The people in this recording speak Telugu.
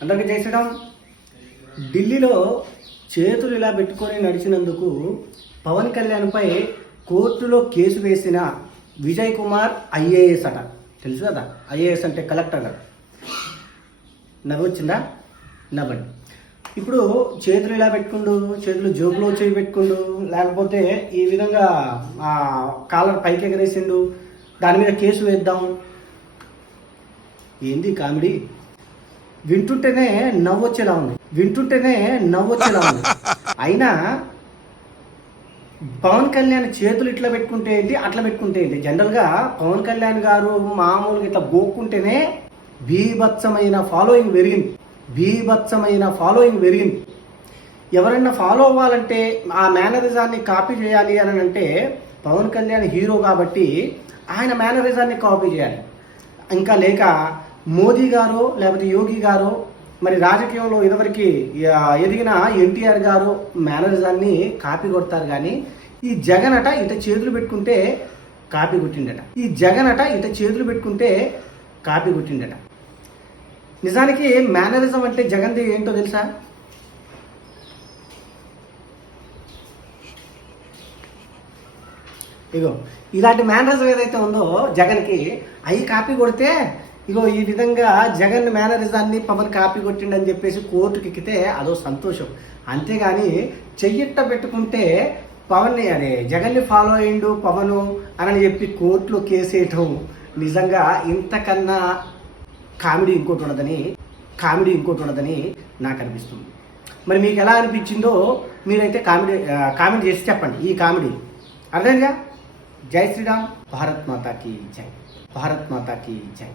అందరికీ చేసడం ఢిల్లీలో చేతులు ఇలా పెట్టుకొని నడిచినందుకు పవన్ కళ్యాణ్పై కోర్టులో కేసు వేసిన విజయ్ కుమార్ ఐఏఎస్ అట. తెలుసు కదా? ఐఏఎస్ అంటే కలెక్టర్ కదా నవ్వు వచ్చిందా నవ్వండి. ఇప్పుడు చేతులు ఇలా పెట్టుకుండు చేతులు జోబులో చేయి పెట్టుకుండు లేకపోతే ఈ విధంగా ఆ కాలర్ పైకి ఎగరేసిండు దాని మీద కేసు వేద్దాం. ఏంది కామెడీ? వింటుంటేనే నవ్వొచ్చేలా ఉంది. వింటుంటేనే నవ్వొచ్చేలా ఉంది. అయినా పవన్ కళ్యాణ్ చేతులు ఇట్లా పెట్టుకుంటే ఏంటి అట్లా పెట్టుకుంటే ఏంటి? జనరల్గా పవన్ కళ్యాణ్ గారు మామూలుగా ఇట్లా గోక్కుంటేనే బీభత్సమైన ఫాలోయింగ్ పెరిగింది. బీభత్సమైన ఫాలోయింగ్ పెరిగింది. ఎవరైనా ఫాలో అవ్వాలంటే ఆ మేనరిజాన్ని కాపీ చేయాలి అని అంటే పవన్ కళ్యాణ్ హీరో కాబట్టి ఆయన మేనరిజాన్ని కాపీ చేయాలి. ఇంకా లేక మోదీ గారో లేకపోతే యోగి గారో మరి రాజకీయంలో ఇదివరకు ఎదిగిన ఎన్టీఆర్ గారు మేనరిజాన్ని కాపీ కొడతారు కానీ ఈ జగన్ అట ఇట చేతులు పెట్టుకుంటే కాపీ కొట్టిండట. ఈ జగన్ అట ఇట చేతులు పెట్టుకుంటే కాపీ కొట్టిండట. నిజానికి మేనరిజం అంటే జగన్ది ఏంటో తెలుసా? ఇగో ఇలాంటి మేనరిజం ఏదైతే ఉందో జగన్కి అవి కాపీ కొడితే ఇగో ఈ విధంగా జగన్ మేనరిజాన్ని పవన్ కాపీ కొట్టిండని చెప్పేసి కోర్టుకి ఎక్కితే అదో సంతోషం. అంతేగాని చెయ్యిట్ట పెట్టుకుంటే పవన్ని అదే జగన్ని ఫాలో అయ్యిండు పవను అని చెప్పి కోర్టులో కేసేయటం నిజంగా ఇంతకన్నా కామెడీ ఇంకోటి ఉండదని కామెడీ ఇంకోటి ఉండదని నాకు అనిపిస్తుంది. మరి మీకు ఎలా అనిపించిందో మీరైతే కామెడీ కామెంట్ చేసి చెప్పండి ఈ కామెడీ. అర్థంగా జై శ్రీరామ్ భారత్ మాతాకి జై. భారత్ మాతాకి జై.